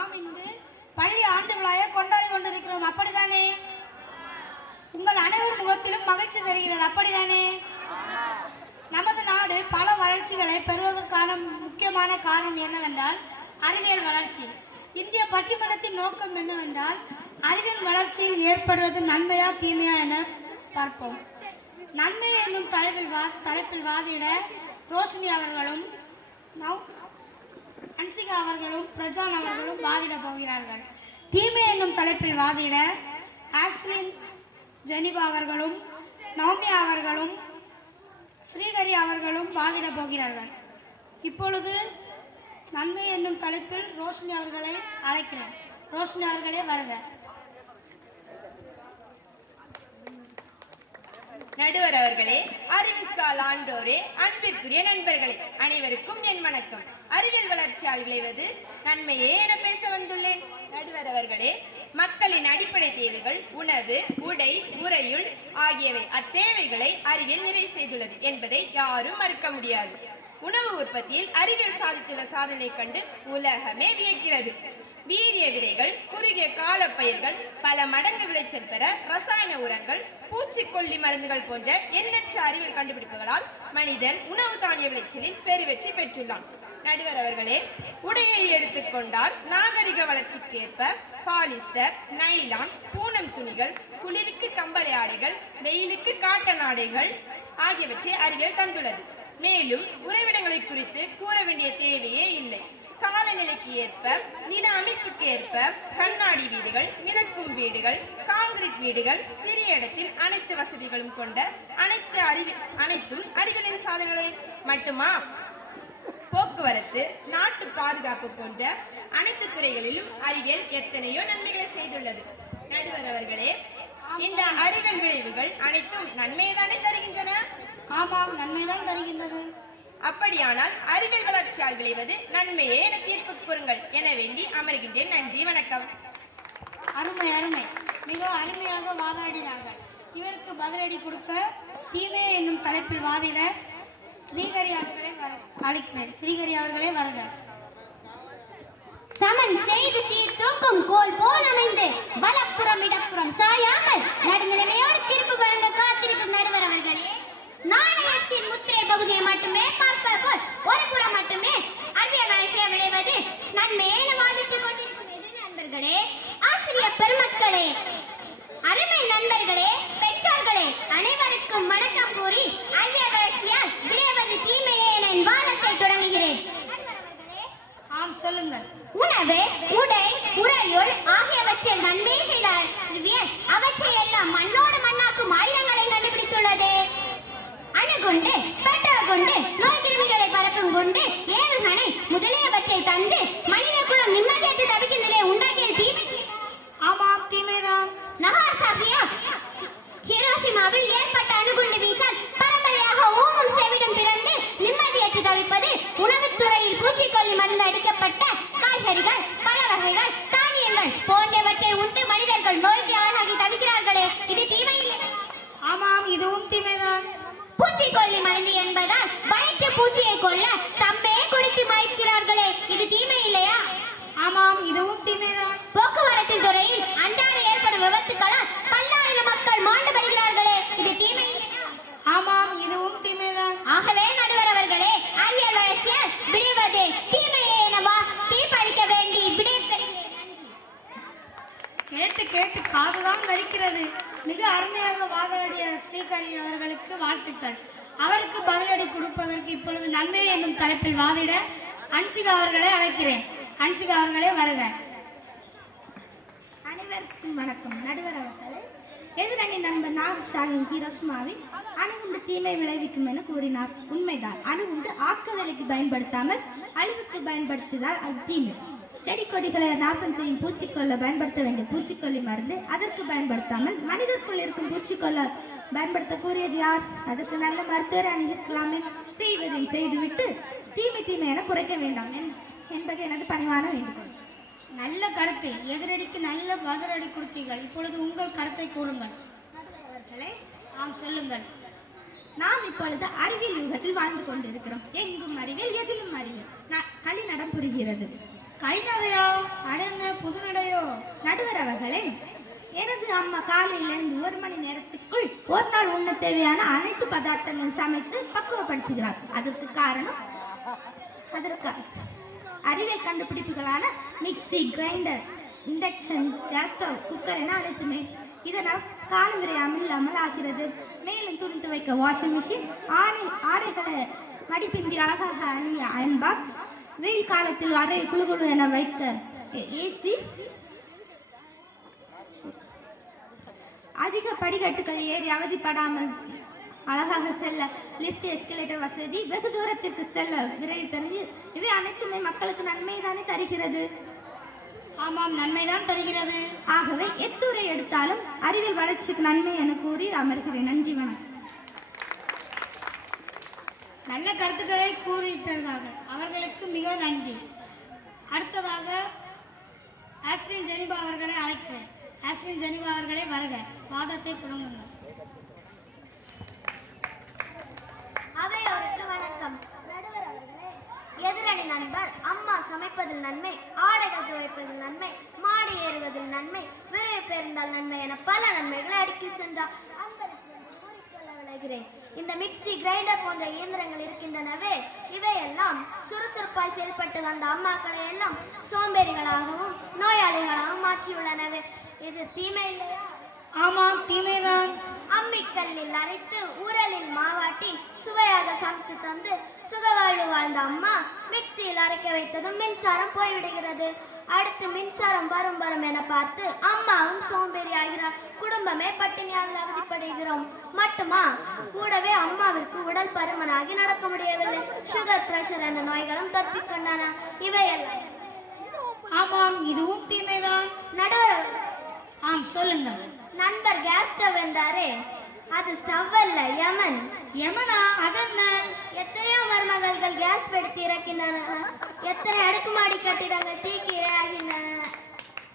நாம் இன்று பள்ளி ஆண்டு விழாவை கொண்டாடி கொண்டிருக்கிறோம், அப்படித்தானே? உங்கள் அனைவர் முகத்திலும் மகிழ்ச்சி தெரிகிறது, அப்படித்தானே? நமது நாடு பல வளர்ச்சிகளை பெறுவதற்கான முக்கியமான காரணம் என்னவென்றால் அறிவியல் வளர்ச்சி. இந்திய பட்டிமன்றத்தின் நோக்கம் என்னவென்றால் அறிவியல் வளர்ச்சியில் ஏற்படுவது நன்மையா தீமையா என பார்ப்போம். நன்மை என்னும் தலைப்பில் வாதிட ரோஷினி அவர்களும் அன்சிகா அவர்களும் பிரஜான் அவர்களும் வாதிட போகிறார்கள். தீமை என்னும் தலைப்பில் வாதிட ஆஸ்லின் ஜெனிபா அவர்களும் நௌமியா அவர்களும் ஸ்ரீகரி அவர்களும் வாதிட போகிறார்கள். இப்பொழுது நன்மை என்னும் தலைப்பில் ரோஷினி அவர்களை அழைக்கிறேன். ரோஷினி அவர்களே வருக. நடுவர் அவர்களே, அறிவிசால் ஆண்டோரே, அன்பிற்குரிய நண்பர்களே, அனைவருக்கும் என் வணக்கம். அறிவியல் வளர்ச்சியால் விளைவது நன்மையே என பேச வந்துள்ளேன். நடுவர் அவர்களே, மக்களின் அடிப்படை தேவைகள் உணவு, உடை, உறையுள் ஆகியவை அத்தேவைகளை அறிவியல் நிறைவு செய்துள்ளது என்பதை யாரும் மறுக்க முடியாது. உணவு உற்பத்தியில் அறிவியல் சாதித்துள்ள சாதனை கண்டு உலகமே வியக்கிறது. வீரிய விதைகள், குறுகிய கால பயிர்கள், பல மடங்கு விளைச்சல் பெற ரசாயன உரங்கள், பூச்சிக்கொல்லி மருந்துகள் போன்ற எண்ணற்ற அறிவியல் கண்டுபிடிப்புகளால் மனிதன் உணவு தானிய விளைச்சலில் பெருவெற்றி பெற்றுள்ளான். நடுவர் அவர்களே, உடையை எடுத்துக்கொண்டால் நாகரிக வளர்ச்சிக்கு ஏற்ப பாலிஸ்டர், நைலான், பூனம் துணிகள், குளிருக்கு கம்பளி ஆடைகள், வெயிலுக்கு காட்டன் ஆடைகள் ஆகியவற்றை அறிவியல் தந்துள்ளது. மேலும் உறைவிடங்களை குறித்து கூற வேண்டிய தேவையே இல்லை. காலநிலைக்கு ஏற்ப, நில அமைப்புக்கு ஏற்ப கண்ணாடி வீடுகள், மிதக்கும் வீடுகள், கான்கிரீட் வீடுகள், சிறிய இடத்தில் அனைத்து வசதிகளும் கொண்ட அனைத்தும் அறிவியலின் சாதனைகளை மட்டுமா? போக்குவரத்து, நாட்டு பாதுகாப்பு போன்ற அனைத்து துறைகளிலும் அறிவியல் எத்தனையோ நன்மைகளை செய்துள்ளது. நடுவர் அவர்களே, இந்த அறிவியல் விளைவுகள் அனைத்தும் நன்மையைதானே தருகின்றன? ஆமாம், நன்மைதான் தருகின்றது. அப்படியானால் அறிவியல் வளர்ச்சியால் விளைவது நன்மையே என தீர்ப்பு கூறுங்கள் என வேண்டி அமர்கின்றேன். நன்றி, வணக்கம். அருமை அருமை, மிக அருமையாக வாதாடினார்கள். இவருக்கு பதிலடி கொடுக்க தீமை என்னும் தலைப்பில் வாதிட ஸ்ரீகரி அவர்களை அழைக்கிறேன். ஸ்ரீகரி அவர்களே வருக. சமன் செய்து சீர் தூக்கும் கோல் போல் அமைந்து வலப்புறம் இடப்புறம் சாயாமல் நடுநிலைமையோடு தீர்ப்பு வழங்க காத்திருக்கும் நடுவர் அவர்களே, நாணயத்தின் முத்திரை பகுதியை மட்டுமே பார்ப்பது போல் ஒரு புறம் மட்டுமே அறிவியல் வளர்ச்சியை விளைவது நன்மையே வாதிட்டுக் கொண்டிருக்கும் எதிர் நண்பர்களே, ஆசிரியர் பெருமக்களே, அருமை நண்பர்களே, பெற்றோர்களே, அனைவருக்கும் வணக்கம் கூறி அறிவியல் வளர்ச்சியால் விளைவது தீமையே என வாதத்தை தொடங்குகிறேன். ஆம், சொல்லுங்கள். உணவு, உடை, உறையுள் ஆகியவற்றில் நன்மை செய்த அறிவியல் அவற்றை எல்லாம் மண்ணோடு மண்ணாக்கும் ஆயுதங்களை கண்டுபிடித்துள்ளது. அணுகுண்டு, பெட்ரோல் குண்டு, நோய் கிருமிகளை பரப்பும் குண்டு, ஏவுகணை முதலியவற்றை தந்து மனித குலம் நிம்மதியற்று தவிக்கும் நிலையை உண்டாக்கிய தீமை. ஆமாம், தீமைதான். நகாசாகியா ஹிரோஷிமாவில் ஏற்பட்ட அணுகுண்டு வீச்சால் பரம்பரையாக ஊமும் செவிடும் பிறந்து நிம்மதியற்று தவிப்பது. உணவுத்துறையில் பூச்சிக்கொல்லி மருந்து அடிக்கப்பட்ட காய்கறிகள், பழ வகைகள், தானியங்கள் போன்றவற்றை உண்டு மனிதர்கள் நோய்க்கு ஆளாகி தவிக்கிறார்களே, இது தீமை இல்லையா? ஆமாம், இதுவும் தீமைதான். பூச்சிக்கொல்லி மருந்து என்பதால் வயிற்று பூச்சியை கொல்ல தம்மே குடித்து மயக்கிறார்களே, இது தீமை இல்லையா? ஆமாம், இதுவும் தீமைதான். போக்குவரத்து துறையில் அன்றாட ஏற்படும் விபத்துக்களால் பல்லாயிரம் மக்கள் மாண்டுபடுகிறார்களே, இது தீமை இல்லையா? ஆமாம், இதுவும் தீமைதான். ஆகவே நடுவர் அவர்களே, அறிவியல் வளர்ச்சியால் விளைவது தீமையே எனவா தீர்ப்பளிக்க வேண்டி கேட்டு கேட்டு காதுதான் வலிக்கிறது. மிக அருமையாக வாதாடிய ஸ்ரீகரி அவர்களுக்கு வாழ்த்துக்கள். அவருக்கு பதிலடி கொடுப்பதற்கு இப்பொழுது நன்மை என்னும் தலைப்பில் வாதிட அன்சிகா அவர்களை அழைக்கிறேன். அன்சிகா அவர்களே வருக. அனைவருக்கும் வணக்கம். நடுவர் அவர்களே, எதிரணி நண்பர் நாகசாலின் ஹிரோஷிமாவில் அணுகுண்டு தீமை விளைவிக்கும் என கூறினார். உண்மைதான். அணுகுண்டு ஆக்க வேலைக்கு பயன்படுத்தாமல் அழிவுக்கு பயன்படுத்தினால் அது தீமை. செடி கொடிகளை நாசம் செய்யும் பூச்சிக்கொல்ல பயன்படுத்த வேண்டிய பூச்சிக்கொல்லி மருந்து அதற்கு பயன்படுத்தாமல் மனிதருக்குள் இருக்கும் பூச்சிக்கொல்ல பயன்படுத்த கூறியது யார்? அதற்கு நல்ல மருத்துவர் அணிவிக்கலாமே. செய்வதையும் செய்துவிட்டு தீமை தீமை என குறைக்க வேண்டாம் என்பது எனது பணிவான வேண்டுகோள். நல்ல கருத்து. எதிரடிக்கு நல்ல பதிலடி கொடுத்தீர்கள். இப்பொழுது உங்கள் கருத்தை கூறுங்கள். அவர்களே, ஆம், சொல்லுங்கள். நாம் இப்பொழுது அறிவியல் யுகத்தில் வாழ்ந்து கொண்டிருக்கிறோம். எங்கும் அறிவியல், எதிலும் அறிவியல் களி நடம் புரிகிறது. கழிநடையா? அடைந்த புது நடையோ? நடுவர் அவர்களே, எனது அம்மா காலையிலிருந்து 1 மணி நேரத்துக்குள் ஒரு நாள் உண்ண தேவையான அனைத்து பதார்த்தங்களும் சமைத்து பக்குவப்படுத்துகிறார். அதற்கு காரணம் அறிவியல் கண்டுபிடிப்புகளான mixie, grinder, induction, gas stove, cooker என அனைத்துமே. இதனால் காலம் விரையாமல் இல்லாமல் ஆகிறது. மேலும் துணி துவைக்க வாஷிங் மிஷின், ஆடைகளை மடிப்பின்றி அழகாக அணிய அயன் பாக்ஸ், வெயில் காலத்தில் அறை குழுகுழு என வைக்க ஏசி, அதிக படிக்கட்டுகள் ஏறி அவதிப்படாமல் அழகாக செல்ல லிஃப்ட், எஸ்கலேட்டர் வசதி, வெகு தூரத்திற்கு செல்ல விரைவு பெறுது. இவை அனைத்துமே மக்களுக்கு நன்மை தானே தருகிறது. ஆமாம், நன்மைதான் தருகிறது. ஆகவே எத்துறை எடுத்தாலும் அறிவியல் வளர்ச்சிக்கு நன்மை என கூறி அமர்கிறேன். நன்றி, வணக்கம். நல்ல கருத்துக்களை கூறியிருக்கிறார்கள், அவர்களுக்கு மிக நன்றி. அடுத்ததாக ஆஸ்ரின் ஜெனிபா அவர்களை அழைக்கிறேன். ஆஸ்ரின் ஜெனிபா அவர்களை வருக, வாதத்தை தொடங்குங்கள். அவையோருக்கு வணக்கம். நடுவர் அவர்களே, எதிரணி நண்பர் அம்மா சமைப்பதில் நன்மை, ஆடைகள் துவைப்பதில் நன்மை, மாடி ஏறுவதில் நன்மை, விரைவு பேருந்தால் நன்மை என பல நன்மைகளை அடுக்கி சென்றார். விளைகிறேன். இந்த மிக்சி, கிரைண்டர் போன்ற இயந்திரங்கள் இருக்கின்றனவே, இவையெல்லாம் சுறுசுறுப்பாய் செயல்பட்டு வந்த அம்மாக்களை எல்லாம் சோம்பேறிகளாகவும் நோயாளிகளாகவும் மாற்றியுள்ளனவே. இது தீமை இல்லையா? ஆமாம், தீமைதான். அம்மிக்கல்லில் அரைத்து ஊரலில் மாவாட்டி சுவையாக சமைத்து தந்து சுகவாழ்வு வாழ்ந்த அம்மா மிக்சியில் அரைக்க வைத்ததும் மின்சாரம் போய்விடுகிறது. அடுத்து மின்சாரம் வரும் என பார்த்து அம்மாவும் சோம்பேறி ஆகிறார். குடும்பமே பட்டினியால் அவதிப்படுகிறோம். மட்டுமா, கூடவே அம்மாவிற்கு உடல் பருமனாகி நடக்க முடியவில்லை. சுகர், பிரஷர் என்ற நோய்களும் தொற்றிக்கொண்டன. இவையெல்லாம் ஆமாம், இதுவும் தீமைதான். நடுவர், ஆம், சொல்லுங்கள். நண்பர் கேஸ் ஸ்டவ் என்றாரே, அது ஸ்டவ் அல்ல, யமன். யமனா? அதென்ன? எத்தனையோ மருமகள்கள் கேஸ் வெடித்து இறக்கின்றன. எத்தனை அடுக்குமாடி கட்டிடங்கள் தீக்கு இரையாகின்றன.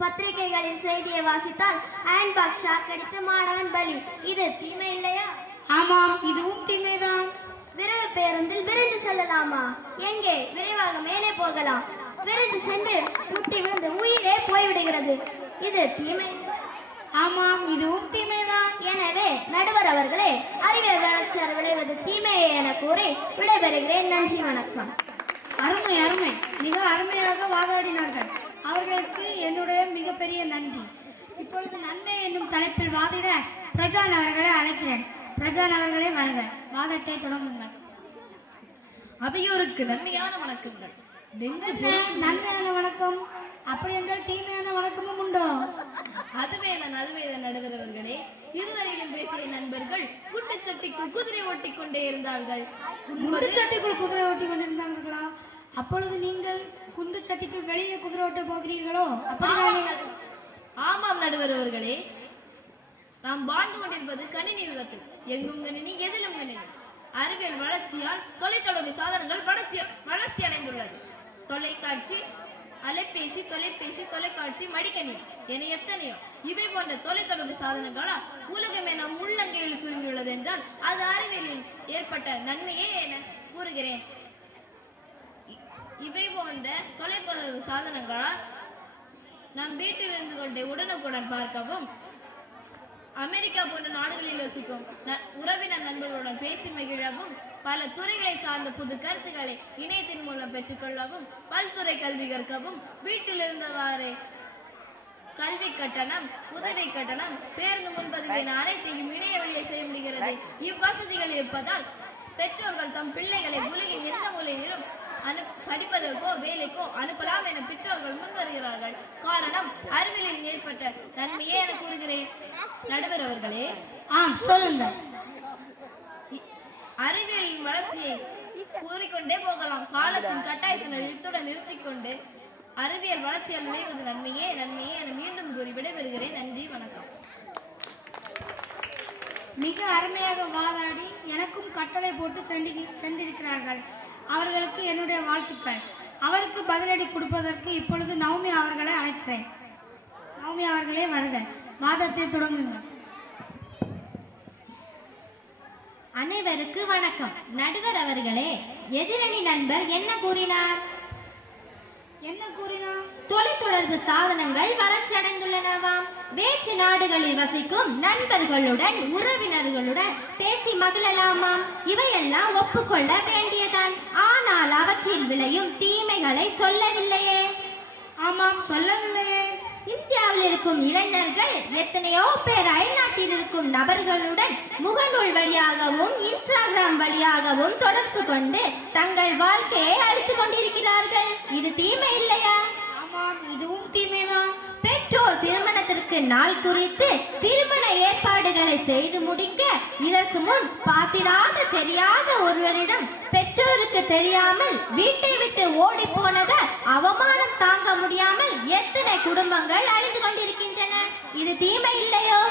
பத்திரிகைகளின் செய்தியை வாசித்தால் அயன் பாக்ஸ் ஷாக் அடித்து மாணவன் பலி. இது தீமை இல்லையா? ஆமாம், இதுவும் தீமைதான். விரைவு பேருந்தில் விரைந்து செல்லலாமா? எங்கே? விரைவாக மேலே போகலாம். விரைந்து சென்று முட்டி விழுந்து உயிரே போய்விடுகிறது. இது தீமை. ஆமாம், இதுவும் தீமைதான். எனவே நடுவர் அவர்களே, அறிவியல் வளர்ச்சியால் விளைவது தீமையே என கூறி விடைபெறுகிறேன். நன்றி, வணக்கம். அருமை, அருமை. மிக அருமையாக வாதாடினார்கள். அவர்களுக்கு என்னுடைய மிகப்பெரிய நன்றி. இப்பொழுது நன்மை என்னும் தலைப்பில் வாதிட பிரஜான் அவர்களை அழைக்கிறேன். பிரஜான் அவர்களே வருக, வாதத்தை தொடங்குங்கள். அவையோருக்கு நன்மையான வணக்கங்கள். நன்மையான வணக்கம்? அப்படி என்றால் தீமையான வணக்கமும் உண்டோ? அதுவேதான் நடுவர் அவர்களே. இதுவரையிலும் பேசிய நண்பர்கள் குண்டுச்சட்டிக்குள் குதிரை ஓட்டிக் கொண்டே இருந்தார்கள். குண்டுச்சட்டிக்குள் குதிரை ஓட்டி கொண்டிருந்தார்களா? அப்பொழுது நீங்கள் குண்டு சட்டிக்குள் வெளியே குதிரை ஓட்ட போகிறீர்களோ? ஆமாம் நடுவர் அவர்களே, நாம் வாழ்ந்து கொண்டிருப்பது கணினி யுகத்தில். எங்கும் கணினி, எதிலும் கணினி. அறிவியல் வளர்ச்சியால் தொலைத்தொடர்பு சாதனங்கள் வளர்ச்சி அடைந்துள்ளது. தொலைக்காட்சி, அலைபேசி, தொலைக்காட்சி, மடிக்கணினி என எத்தனையோ இவை போன்ற தொலைத்தொடர்பு சாதனங்களால் உலகமே நம் உள்ளங்கையில் சுருங்கியுள்ளது என்றால் அது அறிவியலில் ஏற்பட்ட நன்மையே என கூறுகிறேன். இவை போன்ற தொலைத்தொடர்பு சாதனங்களால் நம் வீட்டில் இருந்து கொண்டே உடனுக்குடன் பார்க்கவும், அமெரிக்கா போன்ற நாடுகளில் வசிக்கும் உறவினர் நண்பர்களுடன் பேசி மகிழவும், பல துறைகளை சார்ந்த புது கருத்துக்களை இணையத்தின் மூலம் பெற்றுக்கொள்ளவும், பல்துறை கல்வி கற்கவும், வீட்டில் இருந்தவாறு கல்வி கட்டணம், உதவி கட்டணம், பேருந்து முன்பதிவு என அனைத்தையும் இணைய வழியை செய்ய முடிகிறது. இவ்வசதிகள் இருப்பதால் பெற்றோர்கள் தம் பிள்ளைகளை உலகின் எந்த மூலையிலும் படிப்பதற்கோ வேலைக்கோ அனுப்பலாம் என பெற்றோர்கள் முன் வருகிறார்கள். காரணம் அறிவியலில் ஏற்பட்ட நன்மையே என கூறுகிறேன். நடுவர் அவர்களே, சொல்லுங்கள். அறிவியலின் வளர்ச்சியை கூறிக்கொண்டே போகலாம். காலத்தின் கட்டாயத்தினர் இத்துடன் நிறுத்திக் கொண்டு அறிவியல் வளர்ச்சியால் விளைவது நன்மையே என மீண்டும் கூறி விடைபெறுகிறேன். நன்றி, வணக்கம். மிக அருமையாக வாதாடி எனக்கும் கட்டளை போட்டு சென்றிருக்கிறார்கள். அவர்களுக்கு என்னுடைய வாழ்த்துக்கள். அவருக்கு பதிலடி கொடுப்பதற்கு இப்பொழுது நவமி அவர்களை அழைக்கிறேன். நவமி அவர்களே வருக, வாதத்தை தொடங்குங்கள். அனைவருக்கு வணக்கம். நடுவர் அவர்களே, எதிரணி நண்பர் என்ன கூறினார்? என்ன கூறினார்? தொலைத்தொடர்பு சாதனங்கள் வளர்ச்சி அடைந்துள்ளனவாம். வேற்று நாடுகளில் வசிக்கும் நண்பர்களுடன் உறவினர்களுடன் பேசி மகிழலாமாம். இவையெல்லாம் ஒப்புக்கொள்ள வேண்டியதான். ஆனால் அவற்றில் விளையும் தீமைகளை சொல்லவில்லையே. ஆமாம், சொல்லவில்லையே. இந்தியாவில் இருக்கும் இளைஞர்கள் எத்தனையோ பேர் அயல்நாட்டில் இருக்கும் நபர்களுடன் முகநூல் வழியாகவும் இன்ஸ்டாகிராம் வழியாகவும் தொடர்பு கொண்டு தங்கள் வாழ்க்கையை அழித்துக் கொண்டிருக்கிறார்கள். இது தீமை இல்லையா? ஆமாம், இதுவும் தீமைதான். பெற்றோர் திருமணத்திற்கு நாள் குறித்து திருமண ஏற்பாடுகளை செய்து முடிக்க இதற்கு முன் பார்த்திராத தெரியாத ஒருவரிடம் பெற்றோருக்கு தெரியாமல் வீட்டை விட்டு ஓடி போனதால் அவமானம் தாங்க முடியாமல் எத்தனை குடும்பங்கள் அழிந்து கொண்டிருக்கின்றன. இது தீமை இல்லையோ?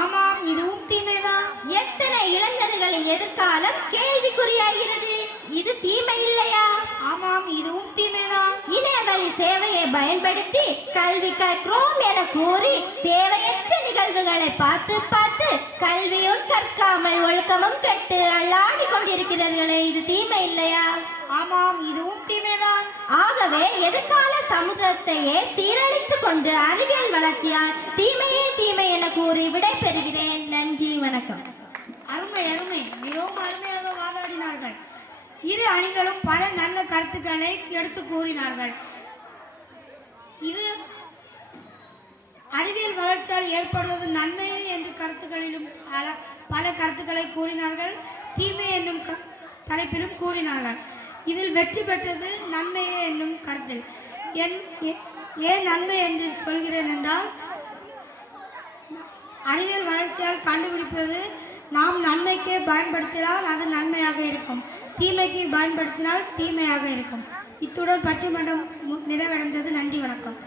ஆமாம், இதுவும் தீமைதான். எத்தனை இளைஞர்களின் எதிர்காலம் கேள்விக்குறியாகிறது. இது தீமை இல்லையா? ஆமாம், இதுவும் தீமைதான். இணையவழி சேவையை பயன்படுத்தி கல்வி கற்கிறோம் என கூறி தேவையற்ற நிகழ்வுகளை பார்த்து பார்த்து கல்வியும் கற்காமல் ஒழுக்கமும் கெட்டு அல்லாடி கொண்டிருக்கிறார்களே, இது தீமை இல்லையா? ஆமாம், இதுவும் தீமைதான். ஆகவே எதிர்கால சமுதாயத்தையே சீரழித்துக் கொண்டு அறிவியல் வளர்ச்சியால் தீமையே தீமை என கூறி விடை பெறுகிறேன். நன்றி, வணக்கம். அருமை அருமை, மிகவும் அருமையாக வாதாடினார்கள். இரு அணிகளும் பல நல்ல கருத்துக்களை எடுத்து கூறினார்கள். இது அறிவியல் வளர்ச்சியால் ஏற்படுவது நன்மை என்ற கருத்துக்களிலும் பல கருத்துக்களை கூறினார்கள். தீமை என்னும் தலைப்பிலும் கூறினார்கள். இதில் வெற்றி பெற்றது நன்மையே என்னும் கருத்தில். ஏன் நன்மை என்று சொல்கிறேன் என்றால், அறிவியல் வளர்ச்சியால் கண்டுபிடிப்பது நாம் நன்மைக்கே பயன்படுத்தினால் அது நன்மையாக இருக்கும், தீமைக்கு பயன்படுத்தினால் தீமையாக இருக்கும். இத்துடன் பட்டிமன்றம் நிறைவடைந்தது. நன்றி, வணக்கம்.